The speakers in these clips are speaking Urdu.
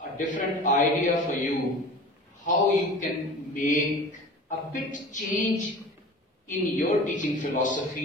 a different idea for you how you can make a bit change in your teaching philosophy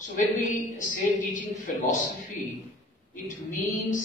So when we say teaching philosophy, it means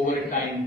over time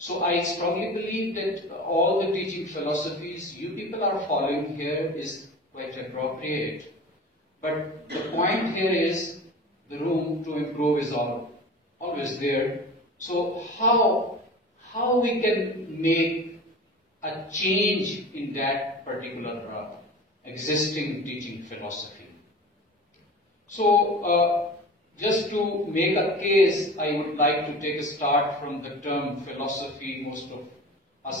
So I strongly believe that all the teaching philosophies you people are following here is quite appropriate. But the point here is the room to improve is always there. So how we can make a change in that particular existing teaching philosophy. So just to make a case, I would like to take a start from the term philosophy. Most of us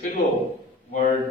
philo word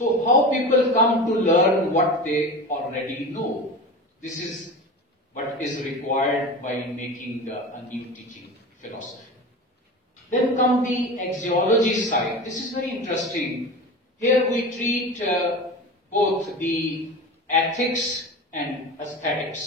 So how people come to learn what they already know. This is what is required by making a new teaching philosophy. Then come the axiology side. This is very interesting. Here we treat both the ethics and aesthetics.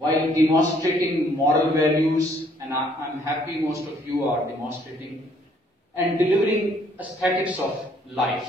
while demonstrating moral values, and I'm happy most of you are demonstrating, and delivering aesthetics of life.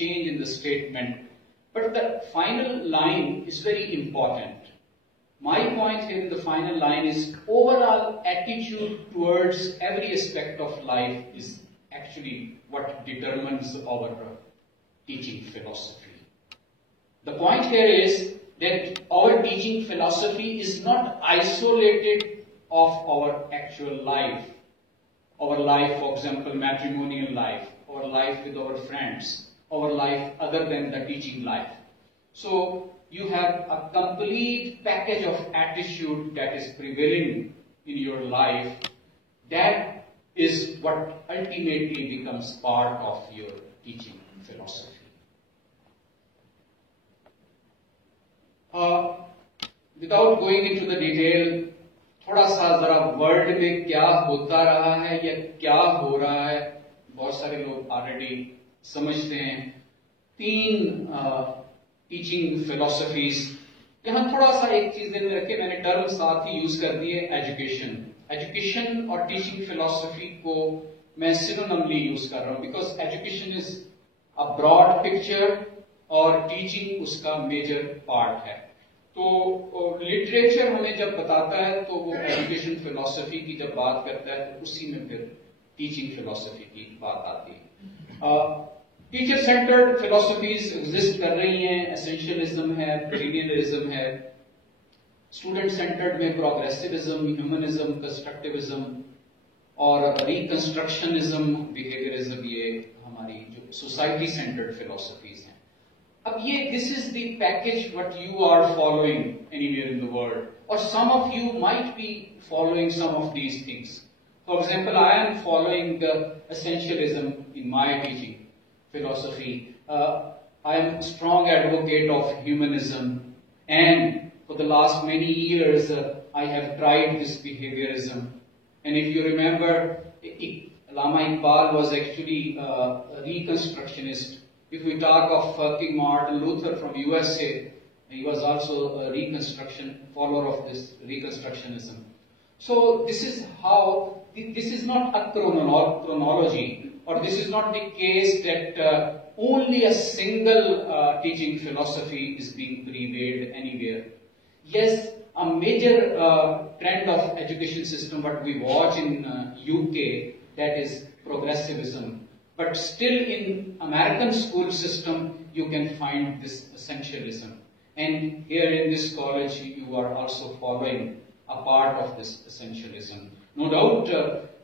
change in the statement. But the final line is very important. My point here in the final line is overall attitude towards every aspect of life is actually what determines our teaching philosophy. The point here is that our teaching philosophy is not isolated of our actual life. Our life, for example, matrimonial life, our life with our friends, our life other than the teaching life. So you have a complete package of attitude that is prevailing in your life. That is what ultimately becomes part of your teaching philosophy. without going into the detail, تھوڑا سا ذرا ورلڈ میں کیا ہوتا رہا ہے یا کیا ہو رہا ہے. بہت سارے لوگ آلریڈی سمجھتے ہیں. 3 ٹیچنگ فلسفیز. یہاں تھوڑا سا ایک چیز دل میں رکھے, میں نے ٹرم ساتھ ہی یوز کر دی ہے, ایجوکیشن. ایجوکیشن اور ٹیچنگ فلسفی کو میں سینونیملی یوز کر رہا ہوں, because education is a broad picture اور ٹیچنگ اس کا میجر پارٹ ہے. تو لٹریچر ہمیں جب بتاتا ہے تو وہ ایجوکیشن فلسفی کی جب بات کرتا ہے تو اسی میں پھر ٹیچنگ فلسفی کی بات آتی ہے. ٹیچر سینٹرڈ فلسفیز ایگزسٹ کر رہی ہیں. اسینشلزم ہے, پرینیلزم ہے, اسٹوڈنٹ سینٹرڈ میں پروگریسوزم, ہیومنزم, کنسٹرکٹیوزم اور ریکنسٹرکشنزم, بیہیویئرزم, یہ ہماری جو سوسائٹی سینٹرڈ فلسفیز ہیں. اب یہ this is the package what you are following anywhere in the world, اور some of you might be following some of these things. For example, I am following essentialism in my teaching philosophy. I am a strong advocate of humanism, and for the last many years I have tried this behaviorism. And if you remember, Allama Iqbal was actually a reconstructionist. If we talk of King Martin Luther from USA, he was also a follower of this reconstructionism. So this is how, this is not a chronology, or this is not the case that only a single teaching philosophy is being prevailed anywhere. Yes, a major trend of education system what we watch in UK, that is progressivism. But still in American school system, you can find this essentialism. And here in this college, you are also following a part of this essentialism. No doubt,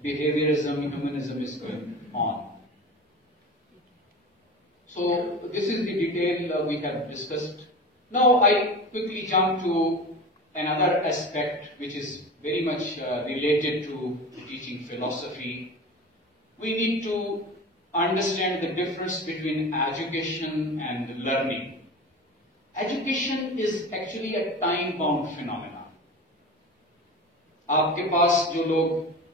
behaviorism, humanism is going on. So this is the detail we have discussed. Now I quickly jump to another aspect which is very much related to teaching philosophy. We need to understand the difference between education and learning. Education is actually a time-bound phenomenon. آپ کے پاس جو لوگ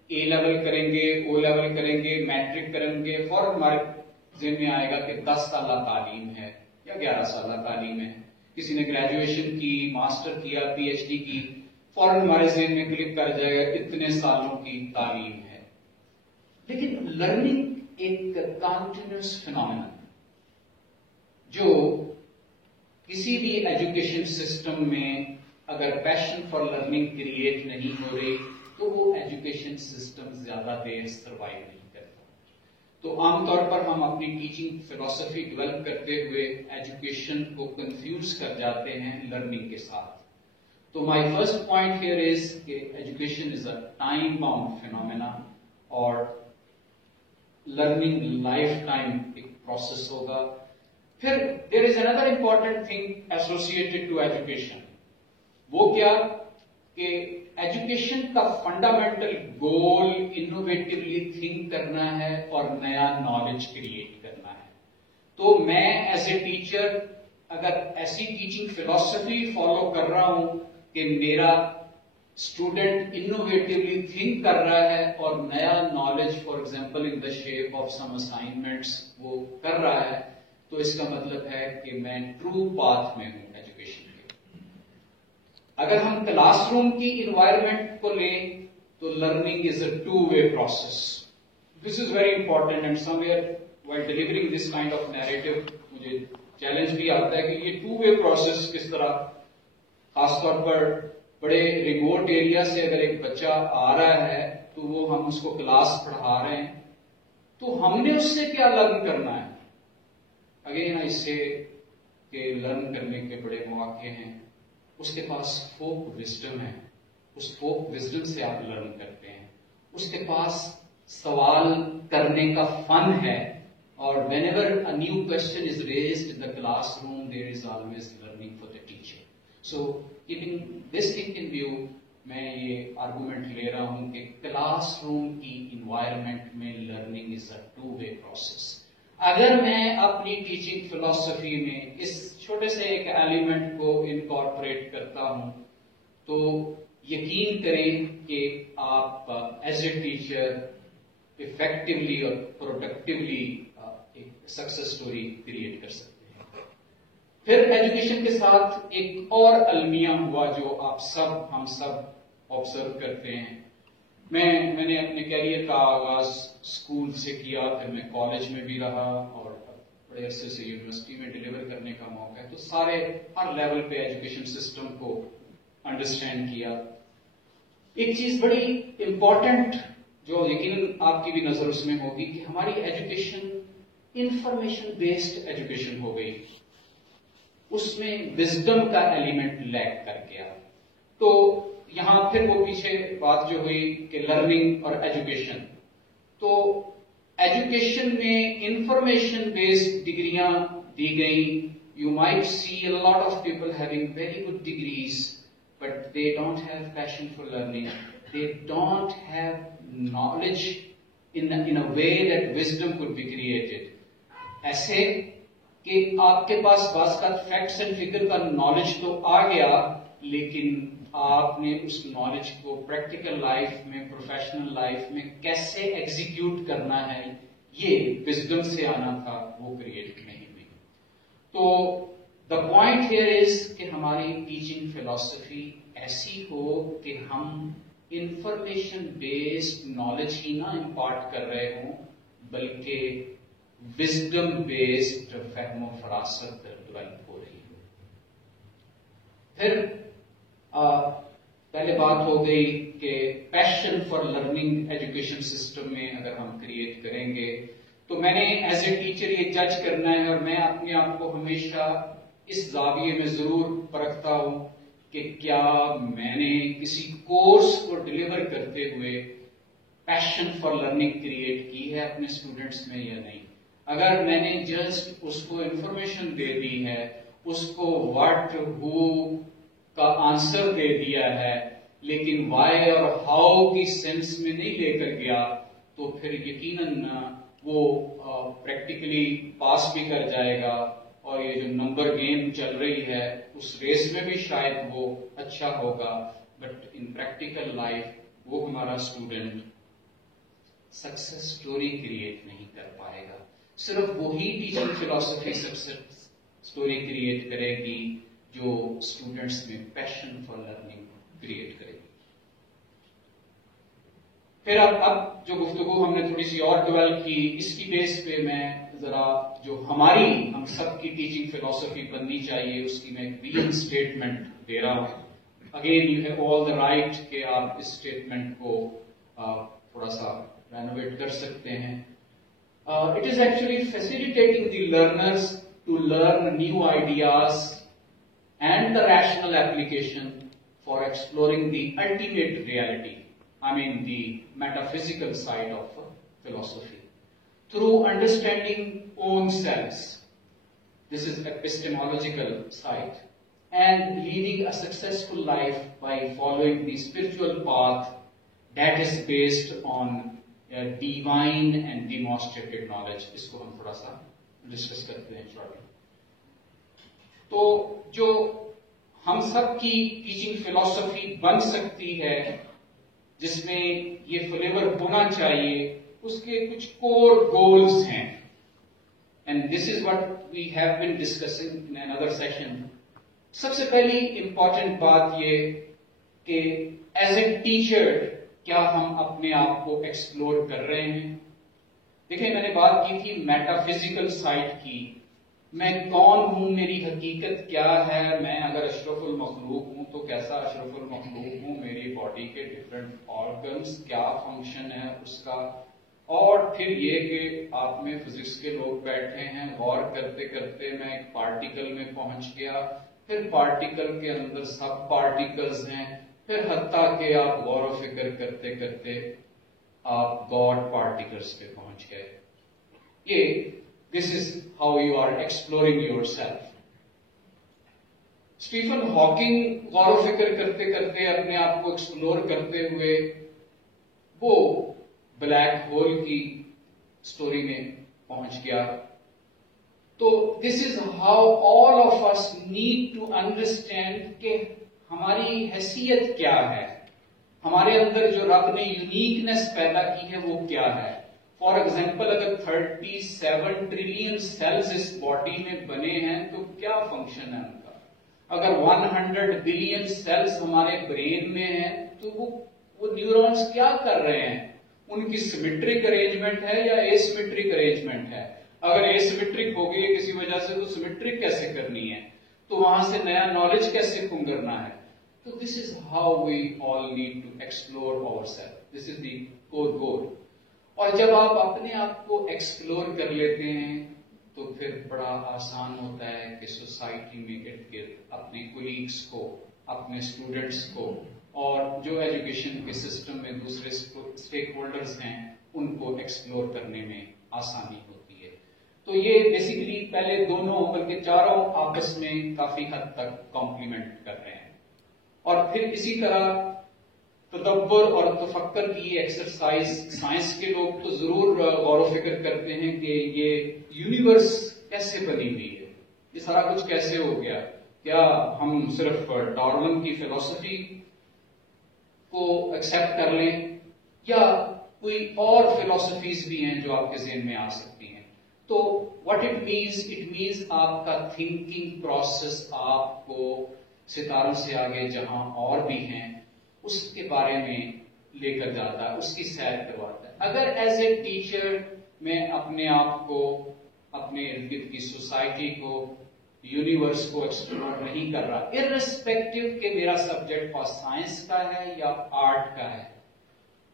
اے لیول کریں گے, او لیول کریں گے, میٹرک کریں گے, فوراً ہمارے ذہن میں آئے گا کہ 10 سالہ تعلیم ہے یا 11 سالہ تعلیم ہے. کسی نے گریجویشن کی, ماسٹر کیا, پی ایچ ڈی کی, فوراً ہمارے ذہن میں کلک کر جائے گا اتنے سالوں کی تعلیم ہے. لیکن لرننگ ایک کنٹینیوس فینومینا جو کسی بھی ایجوکیشن سسٹم میں اگر پیشن فار لرننگ کریٹ نہیں ہو رہی تو وہ ایجوکیشن سسٹم زیادہ دیر سروائیو نہیں کرتا. تو عام طور پر ہم اپنی ٹیچنگ فلسفی ڈیولپ کرتے ہوئے ایجوکیشن کو کنفیوز کر جاتے ہیں لرننگ کے ساتھ. تو my first point here is کہ education is a time bound phenomena اور لرننگ لائف ٹائم ایک پروسیس ہوگا. پھر there is another important thing associated to education. وہ کیا کہ ایجوکیشن کا فنڈامنٹل گول انوویٹیولی تھنک کرنا ہے اور نیا نالج کریٹ کرنا ہے. تو میں ایز اے ٹیچر اگر ایسی ٹیچنگ فلسفی فالو کر رہا ہوں کہ میرا اسٹوڈنٹ انوویٹیولی تھنک کر رہا ہے اور نیا knowledge for example in the shape of some assignments وہ کر رہا ہے, تو اس کا مطلب ہے کہ میں ٹرو پاتھ میں ہوں ایجوکیشن کے. اگر ہم کلاس روم کی انوائرمنٹ کو لیں تو learning is a two way process. This is very important and somewhere while delivering this kind of narrative مجھے چیلنج بھی آتا ہے کہ یہ ٹو وے پروسیس کس طرح, خاص طور پر بڑے ریموٹ ایریا سے اگر ایک بچہ آ رہا ہے تو وہ ہم اس کو کلاس پڑھا رہے ہیں تو ہم نے اس سے کیا لرن کرنا ہے. اگین آئی سے کہ لرن کرنے کے بڑے مواقع ہیں. اس کے پاس فوک وزڈم ہے, اس فوک وزڈم سے آپ لرن کرتے ہیں. اس کے پاس سوال کرنے کا فن ہے, اور when ever a new question is raised in the classroom, there is always learning for the teacher. So keeping this thing in view, میں یہ آرگومنٹ لے رہا ہوں کہ کلاس روم کی انوائرمنٹ میں learning is a two way process. اگر میں اپنی ٹیچنگ فلسفی میں اس چھوٹے سے ایک ایلیمنٹ کو انکارپوریٹ کرتا ہوں تو یقین کریں کہ آپ ایز اے ٹیچر افیکٹولی اور پروڈکٹیولی ایک سکسیس سٹوری کریٹ کر سکتے ہیں. پھر ایجوکیشن کے ساتھ ایک اور المیہ ہوا جو ہم سب آبزرو کرتے ہیں. میں نے اپنے کیریئر کا آغاز اسکول سے کیا، پھر میں کالج میں بھی رہا اور بڑے عرصے سے یونیورسٹی میں ڈیلیور کرنے کا موقع ہے، تو ہر لیول پہ ایجوکیشن سسٹم کو انڈرسٹینڈ کیا. ایک چیز بڑی امپورٹنٹ جو یقیناً آپ کی بھی نظر اس میں ہوگی کہ ہماری ایجوکیشن انفارمیشن بیسڈ ایجوکیشن ہو گئی، اس میں وزڈم کا ایلیمنٹ لیک کر گیا. تو یہاں پھر وہ پیچھے بات جو ہوئی کہ لرننگ اور ایجوکیشن، تو ایجوکیشن میں انفارمیشن بیسڈ ڈگریاں دی گئیں. You might see a lot of people having very good degrees but they don't have passion for learning. They don't have knowledge in a way that wisdom could be created. ایسے کہ آپ کے پاس بعض کا فیکٹس اینڈ فگر کا نالج تو آ گیا، لیکن آپ نے اس نالج کو پریکٹیکل لائف میں، پروفیشنل لائف میں کیسے ایگزیکیوٹ کرنا ہے، یہ وزڈم سے آنا تھا، وہ کریٹ نہیں ہوئی. تو دا پوائنٹ ہیئر از کہ ہماری ٹیچنگ فلاسفی ایسی ہو کہ ہم انفارمیشن بیسڈ نالج ہی نہ امپارٹ کر رہے ہوں، بلکہ وزڈم بیسڈ فہم و فراست ڈیولپ ہو رہی ہے. پھر پہلے بات ہو گئی کہ passion for learning education system میں اگر ہم کریٹ کریں گے، تو میں نے ایز اے ٹیچر یہ جج کرنا ہے، اور میں اپنے آپ کو ہمیشہ اس زاویے میں ضرور پرکھتا ہوں کہ کیا میں نے کسی کورس کو ڈلیور کرتے ہوئے پیشن فار لرننگ کریٹ کی ہے اپنے اسٹوڈنٹس میں یا نہیں. اگر میں نے جسٹ اس کو انفارمیشن دے دی ہے، اس کو واٹ ہو کا آنسر دے دیا ہے، لیکن وائی اور ہاؤ کی سینس میں نہیں لے کر گیا، تو پھر یقیناً وہ پریکٹیکلی پاس بھی کر جائے گا، اور یہ جو نمبر گیم چل رہی ہے اس ریس میں بھی شاید وہ اچھا ہوگا، بٹ ان پریکٹیکل لائف وہ ہمارا اسٹوڈنٹ سکسیس سٹوری کریٹ نہیں کر پائے گا. صرف وہی teaching philosophy success story create کرے گی جو اسٹوڈنٹس میں پیشن فار لرننگ کریٹ کرے گی. پھر اب جو گفتگو ہم نے تھوڑی سی اور ڈیولپ کی، اس کی بیس پہ میں ذرا جو ہم سب کی ٹیچنگ فلاسفی بننی چاہیے اس کی میں ایک ریئل اسٹیٹمنٹ دے رہا ہوں. Again you have all the right کہ آپ اس اسٹیٹمنٹ کو تھوڑا سا رینوویٹ کر سکتے ہیں. It is actually facilitating the learners to learn new ideas and the rational application for exploring the ultimate reality, I mean the metaphysical side of philosophy, through understanding own selves. This is epistemological side, and leading a successful life by following the spiritual path that is based on divine and demonstrated knowledge. اس کو ہم تھوڑا سا ڈسکس کرتے ہیں شارٹلی. تو جو ہم سب کی ٹیچنگ فلاسفی بن سکتی ہے، جس میں یہ فلیور ہونا چاہیے، اس کے کچھ کور گولز ہیں، and this is what we have been discussing in another session. سب سے پہلی امپورٹنٹ بات یہ کہ ایز اے ٹیچر کیا ہم اپنے آپ کو ایکسپلور کر رہے ہیں. دیکھیں، میں نے بات کی تھی میٹا فزیکل سائڈ کی. میں کون ہوں، میری حقیقت کیا ہے، میں اگر اشرف المخلوق ہوں تو کیسا اشرف المخلوق ہوں، میری باڈی کے ڈفرینٹ آرگنز کیا فنکشن ہے اس کا. اور پھر یہ کہ آپ میں فزکس کے لوگ بیٹھے ہیں، غور کرتے کرتے میں ایک پارٹیکل میں پہنچ گیا، پھر پارٹیکل کے اندر سب پارٹیکلز ہیں، پھر حتیٰ کہ آپ غور و فکر کرتے کرتے آپ گاڈ پارٹیکلز پہ پہنچ گئے. یہ this is how you are exploring yourself. Stephen Hawking غور و فکر کرتے کرتے اپنے آپ کو ایکسپلور کرتے ہوئے وہ بلیک ہول کی سٹوری میں پہنچ گیا. تو this is how all of us need to understand کہ ہماری حیثیت کیا ہے، ہمارے اندر جو رب نے یونیکنیس پیدا کی ہے وہ کیا ہے. فار ایگزامپل اگر 37 ٹریلین سیلز اس باڈی میں بنے ہیں تو کیا فنکشن ہے ان کا. اگر 100 بلین سیلز ہمارے برین میں ہیں تو وہ نیورونز کیا کر رہے ہیں، ان کی سیمیٹرک ارینجمنٹ ہے یا اے سیمیٹرک ارینجمنٹ ہے. اگر اے سیمیٹرک ہوگی کسی وجہ سے تو سیمیٹرک کیسے کرنی ہے، تو وہاں سے نیا نالج کیسے کنگرنا ہے. تو this is how we all need to explore our self. This is the core goal. اور جب آپ اپنے آپ کو ایکسپلور کر لیتے ہیں تو پھر بڑا آسان ہوتا ہے کہ سوسائٹی میں ارد گرد اپنے کولیگس کو، اپنے اسٹوڈنٹس کو، اور جو ایجوکیشن کے سسٹم میں دوسرے اسٹیک ہولڈرز ہیں ان کو ایکسپلور کرنے میں آسانی ہوتی ہے. تو یہ بیسیکلی پہلے دونوں بلکہ چاروں آپس میں کافی حد تک کمپلیمنٹ کر رہے ہیں. اور پھر اسی طرح تدبر اور تفکر کی ایکسرسائز سائنس کے لوگ تو ضرور غور و فکر کرتے ہیں کہ یہ یونیورس کیسے بنی ہوئی ہے، یہ سارا کچھ کیسے ہو گیا. کیا ہم صرف ڈارون کی فلسفی کو ایکسپٹ کر لیں یا کوئی اور فلسفیز بھی ہیں جو آپ کے ذہن میں آ سکتی ہیں. تو واٹ اٹ مینز آپ کا تھنکنگ پروسیس آپ کو ستاروں سے آگے جہاں اور بھی ہیں اس کے بارے میں لے کر جاتا ہے، اس کی سیر کرواتا ہے. اگر ایز اے ٹیچر میں اپنے آپ کو، اپنے ارد گرد کی سوسائٹی کو، یونیورس کو ایکسپلور نہیں کر رہا، ارریسپیکٹو کہ میرا سبجیکٹ سائنس کا ہے یا آرٹ کا ہے،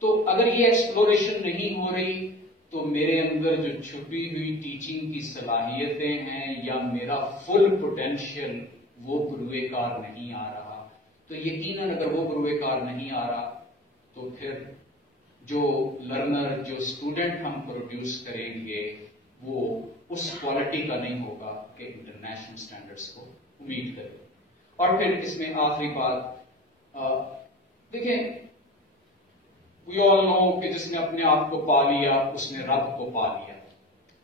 تو اگر یہ ایکسپلوریشن نہیں ہو رہی تو میرے اندر جو چھپی ہوئی ٹیچنگ کی صلاحیتیں ہیں یا میرا فل پوٹینشیل وہ بروئے کار نہیں آ رہا. تو یقیناً اگر وہ بروئے کار نہیں آ رہا تو پھر جو لرنر، جو اسٹوڈنٹ ہم پروڈیوس کریں گے وہ اس کوالٹی کا نہیں ہوگا کہ انٹرنیشنل اسٹینڈرڈس کو امید کرے. اور پھر اس میں آخری بات دیکھیں، وی آل نو کہ جس نے اپنے آپ کو پا لیا اس نے رب کو پا لیا.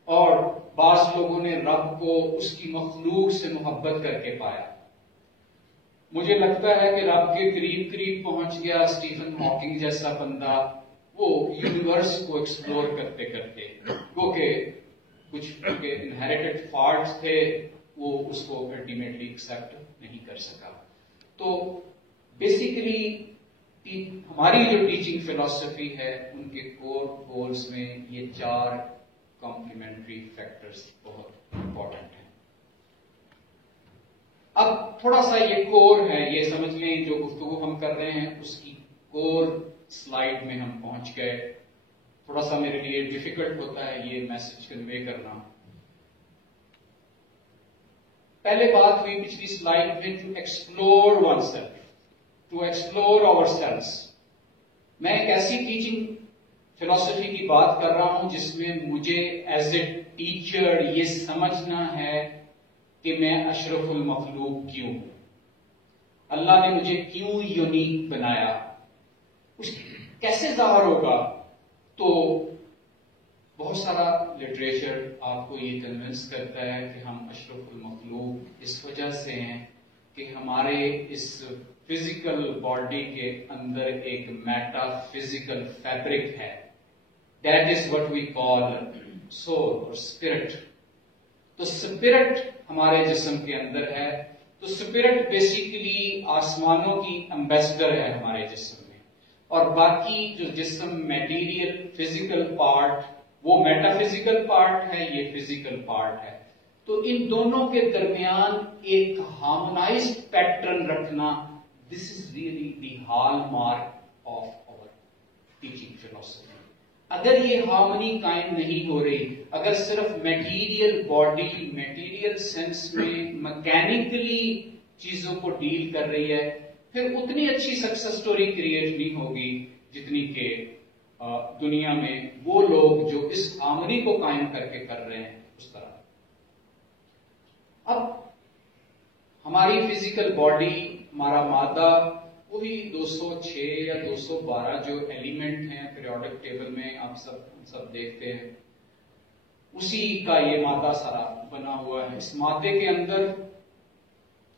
اور بعض لوگوں نے رب کو اس کی مخلوق سے محبت کر کے پایا. مجھے لگتا ہے کہ رب کے قریب پہنچ گیا اسٹیفن ہاکنگ جیسا بندہ، وہ یونیورس کو ایکسپلور کرتے کرتے، کیونکہ کچھ انہیریٹڈ فالٹس تھے وہ اس کو الٹیمیٹلی ایکسپٹ نہیں کر سکا. تو بیسیکلی ہماری جو ٹیچنگ فلسفی ہے ان کے کور گولز میں یہ 4 کمپلیمنٹری فیکٹرز بہت امپورٹنٹ ہیں. اب تھوڑا سا یہ کور ہے، یہ سمجھ لیں جو گفتگو ہم کر رہے ہیں اس کی کور سلائیڈ میں ہم پہنچ گئے. تھوڑا سا میرے لیے ڈیفیکلٹ ہوتا ہے یہ میسج کنوے کرنا. پہلے بات ہوئی پچھلی سلائیڈ میں to explore oneself, to explore ourselves. میں ایک ایسی ٹیچنگ فلسفی کی بات کر رہا ہوں جس میں مجھے ایز اے ٹیچر یہ سمجھنا ہے کہ میں اشرف المخلوق کیوں ہوں، اللہ نے مجھے کیوں یونیک بنایا. اس کیسے ظاہر ہوگا؟ تو بہت سارا لٹریچر آپ کو یہ کنونس کرتا ہے کہ ہم اشرف المخلوق اس وجہ سے ہیں کہ ہمارے اس فزیکل باڈی کے اندر ایک میٹا فزیکل فیبرک ہے. That is what we call soul اور اسپرٹ. تو اسپرٹ ہمارے جسم کے اندر ہے. تو اسپرٹ بیسیکلی آسمانوں کی امبیسڈر ہے ہمارے جسم میں، اور باقی جو جسم میٹیریل فزیکل پارٹ وہ میٹا فزیکل پارٹ ہے، یہ فزیکل پارٹ ہے. تو ان دونوں کے درمیان ایک ہارمونائزڈ پیٹرن رکھنا، this is really the hallmark of our teaching philosophy. اگر یہ ہارمونی قائم نہیں ہو رہی، اگر صرف میٹیریل باڈی میٹیریل سینس میں مکینکلی چیزوں کو ڈیل کر رہی ہے، پھر اتنی اچھی سکسس سٹوری کریٹ نہیں ہوگی جتنی کہ دنیا میں وہ لوگ جو اس ہارمونی کو قائم کر کے کر رہے ہیں اس طرح. اب ہماری فزیکل باڈی، ہمارا مادہ وہی 206 یا 212 جو ایلیمنٹ ہیں پیریوڈک ٹیبل میں آپ سب دیکھتے ہیں، اسی کا یہ مادہ سارا بنا ہوا ہے. اس مادے کے اندر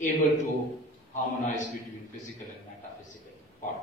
able to harmonize between physical and metaphysical part.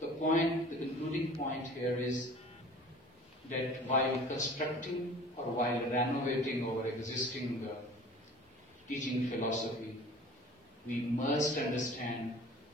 the concluding point here is that while constructing or while renovating our existing teaching philosophy, we must understand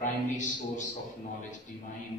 primary source of knowledge divine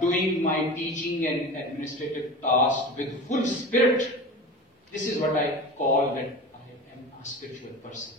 doing my teaching and administrative task with full spirit, this is what I call that I am a spiritual person.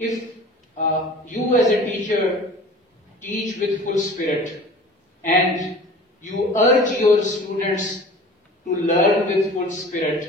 if you as a teacher teach with full spirit and you urge your students to learn with full spirit,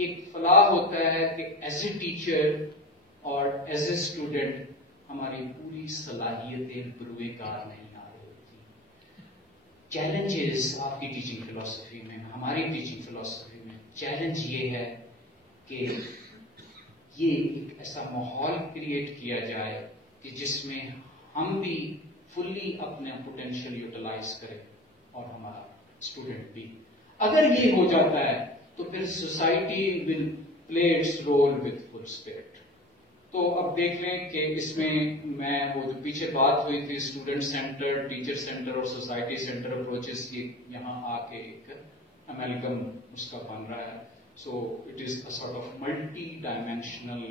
ایک فلاح ہوتا ہے کہ ایز اے ٹیچر اور ایز اے اسٹوڈنٹ ہماری پوری صلاحیتیں بروئے کار نہیں آ رہی ہوتی. چیلنجز آپ کی ٹیچنگ فلسفی میں، ہماری ٹیچنگ فلسفی میں چیلنج یہ ہے کہ یہ ایک ایسا ماحول کریٹ کیا جائے کہ جس میں ہم بھی فلی اپنے پوٹینشیل یوٹیلائز کریں اور ہمارا اسٹوڈنٹ بھی. اگر یہ ہو جاتا ہے تو پھر society will play its role with full spirit. تو اب دیکھ لیں کہ اس میں وہ جو پیچھے بات ہوئی تھی اسٹوڈنٹ سینٹر، ٹیچر سینٹر اور سوسائٹی سینٹر اپروچز، یہ یہاں آ کے ایک امیلگم اس کا بن رہا ہے. So it is a sort of multi-dimensional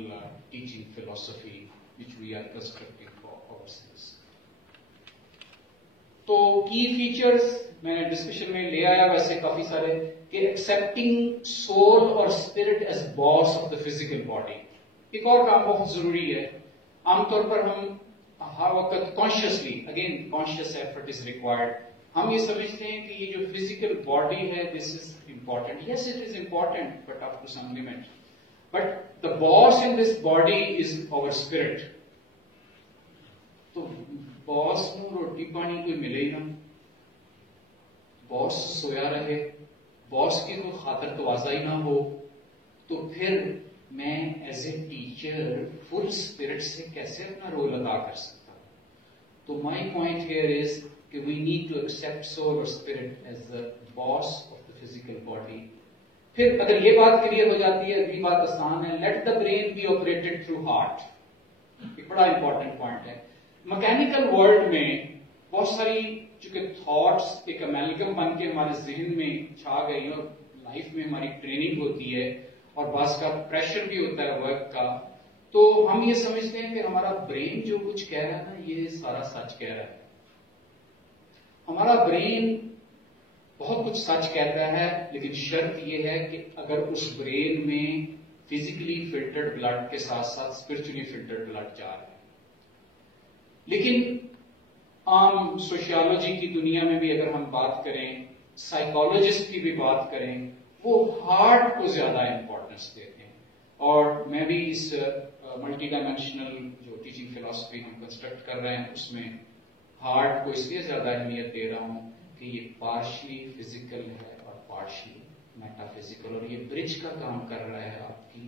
teaching philosophy which we are constructing for ourselves. تو کی فیچرز میں نے ڈسکشن میں لے آیا ویسے کافی سارے کہ ایکسپٹنگ سول اور spirit as boss of the physical body. ایک اور کام بہت ضروری ہے. عام طور پر ہم ہر وقت consciously, again conscious effort is required, ہم یہ سمجھتے ہیں کہ یہ جو فزیکل باڈی ہے this is important. Yes, it is important, but up to some limit. But the boss in this body is our spirit. تو باس کو روٹی پانی کوئی ملے ہی نہ، باس سویا رہے، باس کی کوئی خاطر توازی نہ ہو، تو پھر میں as a teacher full spirit سے کیسے اپنا رول ادا کر سکتا ہوں؟ تو مائی پوائنٹ ہیئر از کہ we need to accept soul اور spirit as the boss physical body. پھر اگر یہ بات کلیئر ہو جاتی ہے، اگلی بات آسان ہے، let the brain be operated through heart. ایک بڑا امپورٹنٹ پوائنٹ ہے. مکینیکل ورلڈ میں بہت ساری چونکہ تھاٹس ایک امیلگم بن کے ہمارے ذہن میں چھا گئی اور لائف میں ہماری ٹریننگ ہوتی ہے اور بعض کا پریشر بھی ہوتا ہے ورک کا، تو ہم یہ سمجھتے ہیں کہ ہمارا برین جو کچھ کہہ رہا ہے نا یہ سارا سچ کہہ رہا ہے. ہمارا برین بہت کچھ سچ کہتا ہے، لیکن شرط یہ ہے کہ اگر اس برین میں فزیکلی فلٹرڈ بلڈ کے ساتھ ساتھ اسپرچولی فلٹرڈ بلڈ جا رہا ہے. لیکن عام سوشیالوجی کی دنیا میں بھی اگر ہم بات کریں، سائیکالوجسٹ کی بھی بات کریں، وہ ہارٹ کو زیادہ امپورٹنس دیتے ہیں. اور میں بھی اس ملٹی ڈائمینشنل جو ٹیچنگ فلسفی ہم کنسٹرکٹ کر رہے ہیں اس میں ہارٹ کو اس لیے زیادہ اہمیت دے رہا ہوں کہ یہ پارشلی فزیکل ہے اور پارشلی میٹا فزیکل، اور یہ برج کا کام کر رہا ہے آپ کی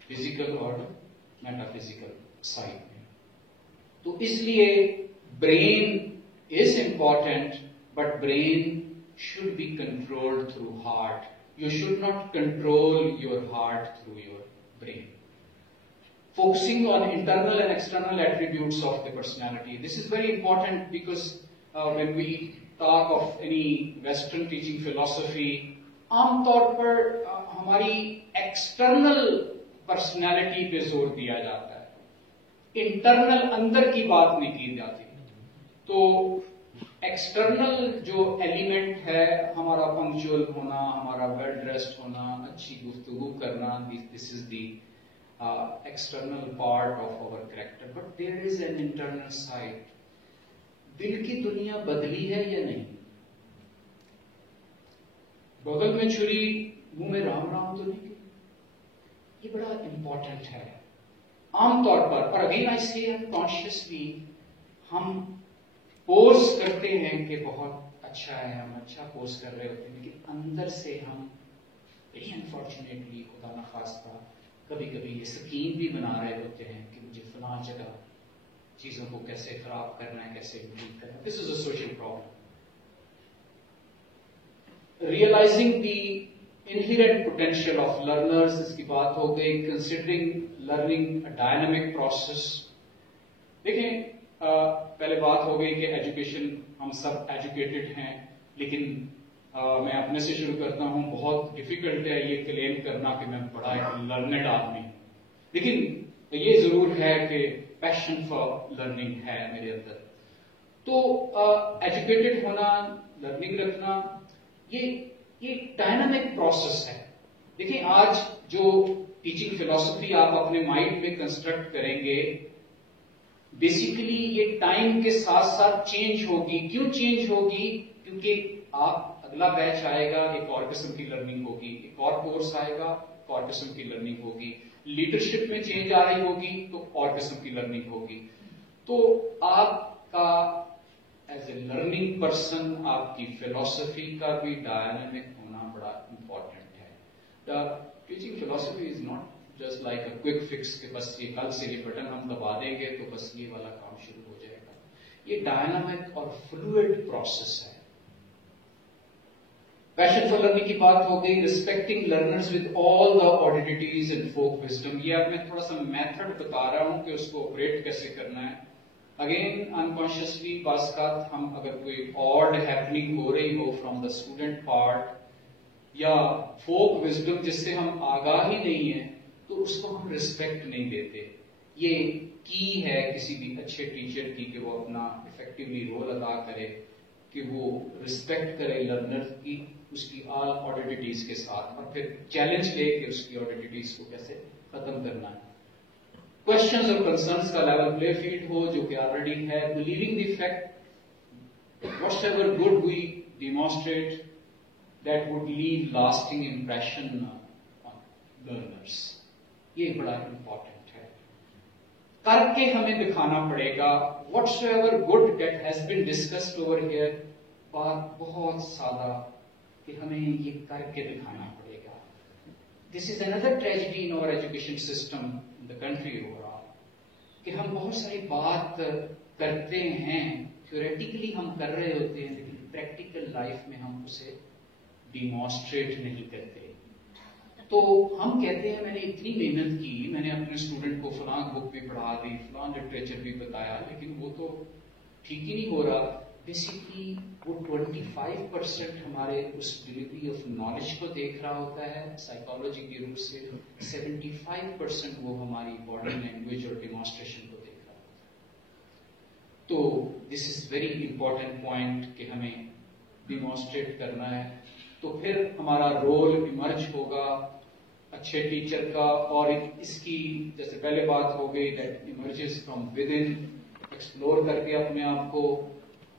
فزیکل اور میٹا فزیکل سائڈ میں. تو اس لیے brain is important, but brain should be controlled through heart. You should not control your heart through your brain. Focusing on internal and external attributes of the personality. This is very important because when we talk of any Western teaching philosophy, عام طور پر ہماری ایکسٹرنل پرسنالٹی پہ زور دیا جاتا ہے، انٹرنل اندر کی بات نہیں کی جاتی. تو ایکسٹرنل جو ایلیمنٹ ہے ہمارا پنکچوئل ہونا، ہمارا ویل ڈریسڈ ہونا، اچھی گفتگو کرنا، دس is the external part of our character, but there is an internal side. دل کی دنیا بدلی ہے یا نہیں؟ بغل میں چھری منہ میں رام رام تو نہیں؟ یہ بڑا امپورٹنٹ ہے عام طور پر. اور اگین آئی سی کانشیسلی ہم پوز کرتے ہیں کہ بہت اچھا ہے، ہم اچھا پوز کر رہے ہوتے ہیں، لیکن اندر سے ہم ویری انفارچونیٹلی خدا نخواستہ کبھی کبھی یہ سکیم بھی بنا رہے ہوتے ہیں کہ مجھے فلاں جگہ چیزوں کو کیسے خراب کرنا ہے، کیسے امپروو کرنا ہے. This is a social problem. Realising the inherent potential of learners, اس کی بات ہو گئی. Considering learning a dynamic process. دیکھیں پہلے بات ہو گئی کہ ایجوکیشن، ہم سب ایجوکیٹڈ ہیں، لیکن میں اپنے سے شروع کرتا ہوں. بہت ڈیفیکلٹ ہے یہ کلیم کرنا کہ میں بڑا ایک لرنڈ آدمی ہوں، لیکن یہ ضرور ہے کہ پیشن فار لرننگ ہے میرے اندر. تو ایجوکیٹڈ ہونا، لرننگ رکھنا، یہ ڈائنامک پروسیس ہے. دیکھیں آج جو ٹیچنگ فلسفی آپ اپنے مائنڈ میں کنسٹرکٹ کریں گے، بیسیکلی یہ ٹائم کے ساتھ ساتھ چینج ہوگی. کیوں چینج ہوگی؟ کیونکہ آپ اگلا بیچ آئے گا، ایک اور قسم کی لرننگ ہوگی، ایک اور کورس آئے گا، اور قسم کی لرننگ ہوگی, لیڈرشپ میں چینج آ رہی ہوگی تو اور قسم کی لرننگ ہوگی. تو آپ کا ایز اے لرننگ پرسن آپ کی فلسفی کا بھی ڈائنامک ہونا بڑا امپورٹنٹ ہے. ٹیچنگ فلسفی is not just like a quick fix کہ بس یہ کل سے یہ بٹن ہم دبا دیں گے تو بس یہ والا کام شروع ہو جائے گا. یہ ڈائنامک اور فلوئڈ پروسیس ہے. پیشن فار لرننگ کی بات ہو گئی. Respecting learners with all the oddities and folk wisdom. یہ اب میں تھوڑا سا میتھڈ بتا رہا ہوں کہ اس کو آپریٹ کیسے کرنا ہے. اگین انکانشیسلی بعض کا ہم اگر کوئی آڈ ہیپننگ ہو رہی ہو فرام دا اسٹوڈنٹ پارٹ یا فوک وزڈم جس سے ہم آگاہ ہی نہیں ہیں تو اس کو ہم ریسپیکٹ نہیں دیتے. یہ کی ہے کسی بھی اچھے ٹیچر کی کہ وہ اپنا افیکٹولی رول ادا کرے, کہ وہ ریسپیکٹ کرے لرنر کی, اس کی آل آڈیٹیز کے ساتھ, اور پھر چیلنج لے کہ اس کی آڈیٹیز کو کیسے ختم کرنا ہے. کوشچنز اور کنسرنس کا لیول پلے فیلڈ ہو جو کہ آلریڈی ہے. Believing the fact what's ever good we demonstrate that would leave lasting impression on learners. یہ بڑا امپورٹنٹ ہے. کر کے ہمیں دکھانا پڑے گا. What's ever good that has been discussed over here, بات بہت سادہ کہ ہمیں یہ کر کے دکھانا پڑے گا. This is another tragedy in our education system in the country overall, کہ ہم بہت ساری بات کرتے ہیں, تھیوریٹیکلی ہم کر رہے ہوتے ہیں, لیکن پریکٹیکل لائف میں ہم اسے ڈیمانسٹریٹ نہیں کرتے. تو ہم کہتے ہیں میں نے اتنی محنت کی, میں نے اپنے اسٹوڈنٹ کو فلاں بک بھی پڑھا دی, فلاں لٹریچر بھی بتایا, لیکن وہ تو ٹھیک ہی نہیں ہو رہا. بیسکلی وہ 25% ہمارے اس ڈلیوری آف نالج کو دیکھ رہا ہوتا ہے سائیکالوجی کی روح سے, 75% وہ ہماری باڈی لینگویج اور ڈیمانسٹریشن کو دیکھ رہا ہوتا ہے. تو this is very important point کہ ہمیں ڈیمانسٹریٹ کرنا ہے. تو پھر ہمارا رول ایمرج ہوگا اچھے ٹیچر کا, اور اس کی جیسے پہلے بات ہو گئی that emerges from with in, explore کر کے اپنے آپ کو,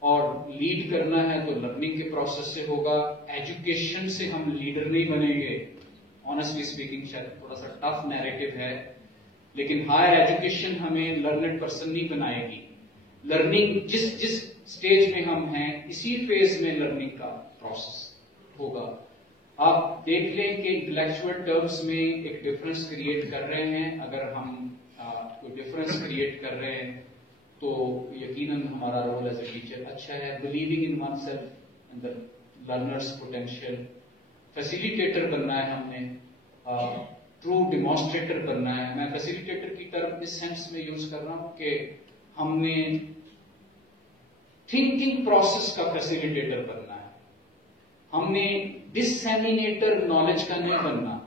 اور لیڈ کرنا ہے تو لرننگ کے پروسیس سے ہوگا. ایجوکیشن سے ہم لیڈر نہیں بنیں گے. آنیسٹلی اسپیکنگ شاید تھوڑا سا ٹف نیریٹو ہے, لیکن ہائر ایجوکیشن ہمیں لرنڈ پرسن نہیں بنائے گی. لرننگ جس اسٹیج میں ہم ہیں اسی فیز میں لرننگ کا پروسیس ہوگا. آپ دیکھ لیں کہ انٹلیکچوئل ٹرمز میں ایک ڈفرنس کریٹ کر رہے ہیں. اگر ہم کوئی ڈفرنس کریٹ کر رہے ہیں تو یقیناً ہمارا رول ایز اے ٹیچر اچھا ہے. Believing in one self in the learners potential. Facilitator بننا ہے ہم نے, ٹرو ڈیمانسٹریٹر بننا ہے. میں فیسیلیٹیٹر کی ٹرم اس سینس میں یوز کر رہا ہوں کہ ہم نے تھنکنگ پروسیس کا فیسیلیٹیٹر بننا ہے. ہم نے ڈسسیمینیٹر نالج کا نہیں بننا.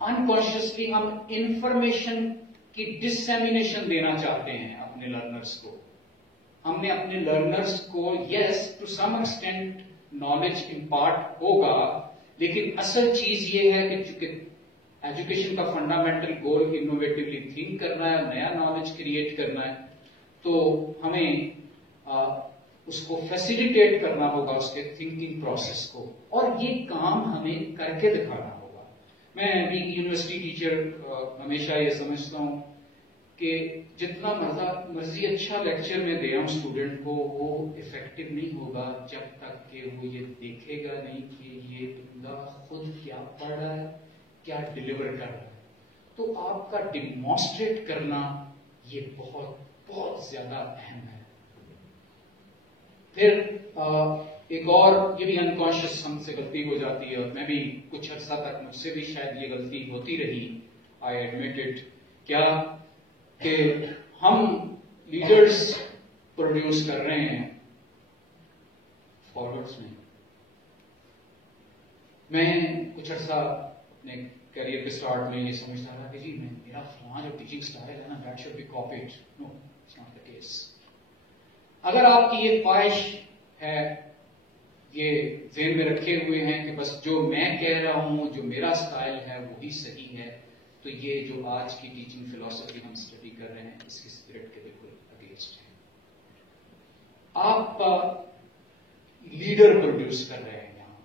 انکانشیسلی ہم انفارمیشن کی ڈسسیمینیشن دینا چاہتے ہیں اپنے لرنرز کو. ہم نے اپنے لرنرز کو yes to some extent knowledge impart ہوگا, لیکن اصل چیز یہ ہے کہ چونکہ ایجوکیشن کا فنڈامنٹل گول انوویٹیولی تھنک کرنا ہے, نیا نالج کریٹ کرنا ہے, تو ہمیں اس کو فیسیلیٹیٹ کرنا ہوگا اس کے تھنکنگ پروسیس کو, اور یہ کام ہمیں کر کے دکھانا ہوگا. میں بھی یونیورسٹی ٹیچر ہمیشہ یہ سمجھتا ہوں کہ جتنا مرضی اچھا لیکچر میں دے ہوں اسٹوڈنٹ کو, وہ افیکٹو نہیں ہوگا جب تک کہ وہ یہ دیکھے گا نہیں کہ یہ بندہ خود کیا پڑھ رہا ہے, کیا ڈلیور کر رہا ہے. تو آپ کا ڈیمانسٹریٹ کرنا یہ بہت بہت زیادہ اہم ہے. پھر ایک اور یہ بھی انکانشیس ہم سے غلطی ہو جاتی ہے, اور میں بھی کچھ عرصہ تک مجھ سے بھی شاید یہ غلطی ہوتی رہی, آئی ایڈمٹ اٹ. کیا کہ ہم لیڈرز پروڈیوس کر رہے ہیں فارورڈز میں. میں کچھ عرصہ اپنے کیریئر کے سٹارٹ میں یہ سمجھتا تھا کہ جی میرا فلاں جو ٹیچنگ سٹائل ہے نا that should be copied. No, it's not the case. اگر آپ کی یہ خواہش ہے, یہ ذہن میں رکھے ہوئے ہیں کہ بس جو میں کہہ رہا ہوں, جو میرا سٹائل ہے وہی صحیح ہے, تو یہ جو آج کی ٹیچنگ فلسفی ہم اسٹڈی کر رہے ہیں اس کی اسپرٹ کے بالکل اگینسٹ ہے. آپ لیڈر پروڈیوس کر رہے ہیں یہاں.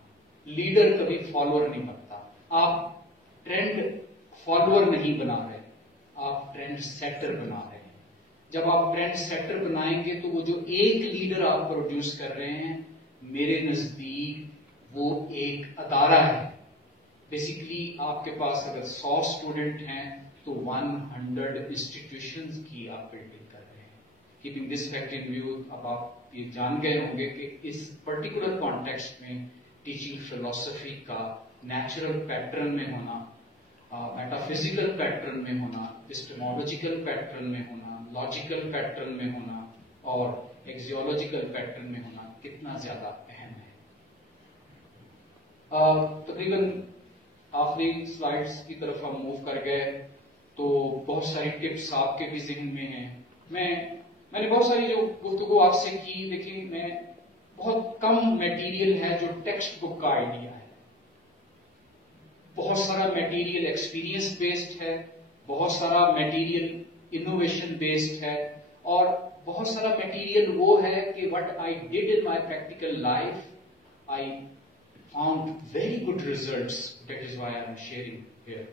لیڈر کبھی فالوور نہیں بنتا. آپ ٹرینڈ فالوور نہیں بنا رہے, آپ ٹرینڈ سیٹر بنا رہے ہیں. جب آپ ٹرینڈ سیٹر بنائیں گے تو وہ جو ایک لیڈر آپ پروڈیوس کر رہے ہیں, میرے نزدیک وہ ایک ادارہ ہے. بیسیکلی آپ کے پاس اگر 100 اسٹوڈنٹ ہیں تو 100 انسٹیٹیوشنز کی آپ بلڈنگ کر رہے ہیں. Keeping this fact in view, اب آپ یہ جان گئے ہوں گے کہ اس پرٹیکولر کانٹیکسٹ میں ٹیچنگ فلسفی کا نیچرل پیٹرن میں ہونا, میٹا فزیکل پیٹرن میں ہونا, اسٹمولوجیکل پیٹرن میں ہونا, لاجیکل پیٹرن میں ہونا اور ایکزیولوجیکل پیٹرن میں ہونا کتنا زیادہ اہم ہے. تقریباً آخری سلائڈز کی طرف ہم موو کر گئے تو بہت ساری ٹپس آپ کے بھی ذہن میں ہیں. میں نے بہت ساری جو گفتگو آپ سے کی, لیکن میں بہت کم میٹیریل ہے جو ٹیکسٹ بک کا آئیڈیا ہے. بہت سارا میٹیریل ایکسپیرینس بیسڈ ہے, بہت سارا میٹیریل انوویشن بیسڈ ہے, اور بہت سارا میٹیریل وہ ہے کہ what I did in my practical life I found very good results, that is why I am sharing here.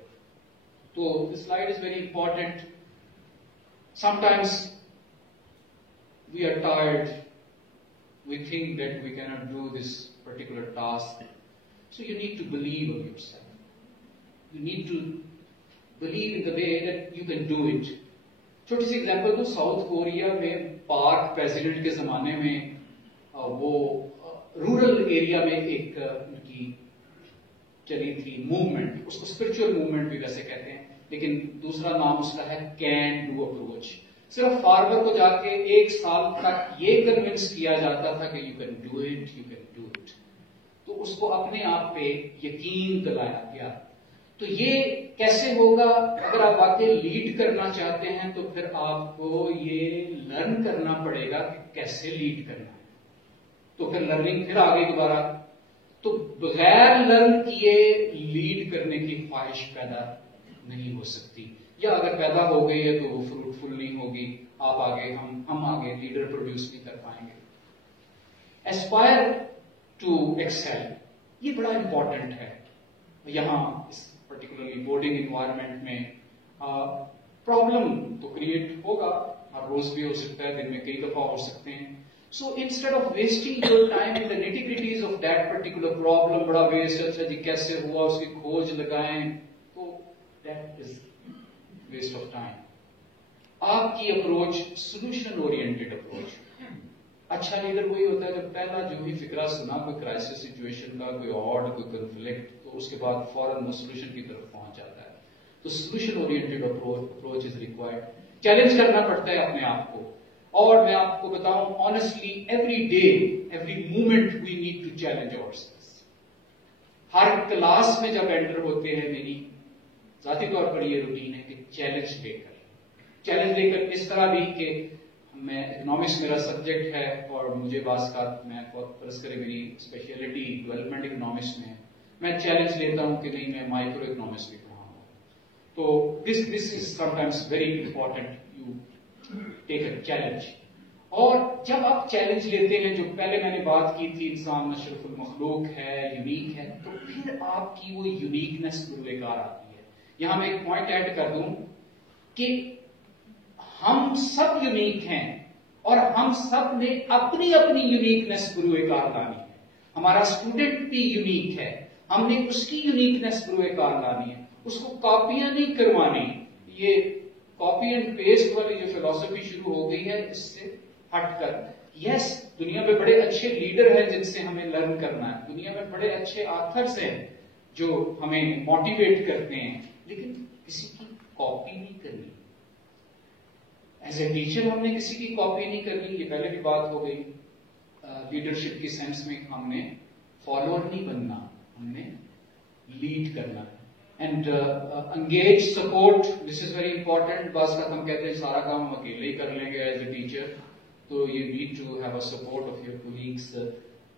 تو this slide is very important. Sometimes we are tired, we think that we cannot do this particular task. So you need to believe of yourself. You need to believe in the way that you can do it. چھوٹی سی ایگزامپل تو ساؤتھ کوریا میں پارک پریزیڈنٹ کے زمانے میں وہ رورل ایریا میں ایک ان کی چلی تھی موومنٹ, اس کو اسپرچل موومنٹ بھی ویسے کہتے ہیں, لیکن دوسرا نام اس کا ہے کین ڈو اپروچ. صرف فارمر کو جا کے ایک سال تک یہ کنونس کیا جاتا تھا کہ you can do it, you can do it, تو اس کو اپنے آپ پہ یقین دلایا گیا. تو یہ کیسے ہوگا؟ اگر آپ واقعی لیڈ کرنا چاہتے ہیں تو پھر آپ کو یہ لرن کرنا پڑے گا کہ کیسے لیڈ کرنا ہے. تو پھر لرننگ پھر آگے دوبارہ, تو بغیر لرن کیے لیڈ کرنے کی خواہش پیدا نہیں ہو سکتی, یا اگر پیدا ہو گئی ہے تو وہ فروٹفل نہیں ہوگی. آپ آگے ہم آگے لیڈر پروڈیوس نہیں کر پائیں گے. ایسپائر ٹو ایکسل, یہ بڑا امپورٹنٹ ہے. یہاں اس پرٹیکولرلی بورڈنگ انوائرمنٹ میں پرابلم تو کریٹ ہوگا, ہر روز بھی ہو سکتا ہے, دن میں کئی دفعہ ہو سکتے ہیں. So instead of wasting your time in the nitty gritties of that particular problem, بڑا ویسٹ, اچھا جی کیسے ہوا, اس کی کھوج لگائیں, تو that is waste of time. آپ کی اپروچ سولوشن اورینٹڈ اپروچ. اچھا لیڈر وہی ہوتا ہے جب پہلا جو بھی فکرہ سنا کوئی کرائسس سچویشن کا, کوئی آڈ, کوئی کنفلکٹ, تو اس کے بعد فوراً وہ سولوشن کی طرف پہنچ جاتا ہے. تو solution oriented approach is required. Challenge کرنا پڑتا ہے اپنے آپ کو, اور میں آپ کو بتاؤں honestly every day every moment we need to challenge ourselves. ہر کلاس میں جب انٹر ہوتے ہیں, میری ذاتی طور پر یہ روٹین ہے کہ چیلنج لے کر اس طرح بھی کہ میں اکنامکس میرا سبجیکٹ ہے اور مجھے بعض کا میں فرض کرے میری اسپیشلٹی ڈیولپمنٹ اکنامکس میں ہے, میں چیلنج لیتا ہوں کہ نہیں میں مائکرو اکنامکس بھی پڑھاؤں گا. تو this is sometimes very important, you take a challenge. اور جب آپ چیلنج لیتے ہیں, جو پہلے میں نے بات کی تھی انسان اشرف المخلوق ہے, یونیک ہے, تو پھر آپ کی وہ یونیکنیس بروئے کار آتی ہے. یہاں میں ایک پوائنٹ ایڈ کر دوں کہ ہم سب یونیک ہیں اور ہم سب نے اپنی اپنی یونیکنیس بروئے کار لانی ہے. ہمارا اسٹوڈنٹ بھی یونیک ہے, ہم نے اس کی یونیکنیس بروئے کار لانی ہے, اس کو کاپیاں نہیں کروانی. یہ کاپی اینڈ پیسٹ والی جو فلسفی شروع ہو گئی ہے, اس سے ہٹ کر یس دنیا میں بڑے اچھے لیڈر ہیں جن سے ہمیں لرن کرنا ہے, دنیا میں بڑے اچھے آتھرز ہیں جو ہمیں موٹیویٹ کرتے ہیں, لیکن کسی کی کاپی نہیں کرنی. ایز اے ٹیچر ہم نے کسی کی کاپی نہیں کرنی, یہ پہلے بھی بات ہو گئی. لیڈرشپ کی سینس میں ہم نے فالوور نہیں بننا, ہم نے لیڈ کرنا. And engage support, this is very important. بعض کا ہم کہتے ہیں سارا کام ہم اکیلے ہی کر لیں گے ایز اے ٹیچر, تو you need to have a support of your colleagues.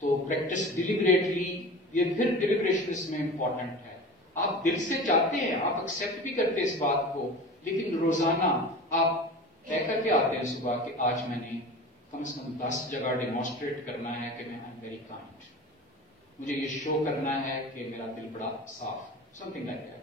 تو پریکٹس ڈیلیبریٹلی, یہ پھر ڈیلیبریشن اس میں امپورٹنٹ ہے. آپ دل سے چاہتے ہیں, آپ ایکسپٹ بھی کرتے ہیں اس بات کو, لیکن روزانہ آپ طے کر کے آتے ہیں صبح کہ آج میں نے کم سے کم 10 جگہ ڈیمانسٹریٹ کرنا ہے کہ میں ایم ویری کائنڈ, مجھے یہ شو کرنا ہے کہ میرا دل بڑا صاف, سم تھنگ لائک دیٹ.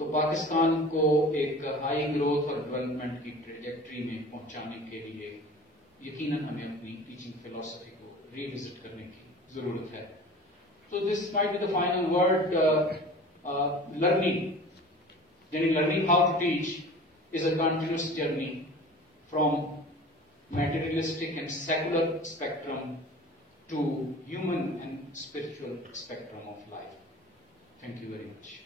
تو پاکستان کو ایک ہائی گروتھ اور ڈیولپمنٹ کی ٹریجیکٹری میں پہنچانے کے لیے یقیناً ہمیں اپنی ٹیچنگ فلسفی کو ری وزٹ کرنے کی ضرورت ہے. So this might be the final word. Learning, yani learning how to teach is a continuous journey from materialistic and secular spectrum to human and spiritual spectrum of life. Thank you very much.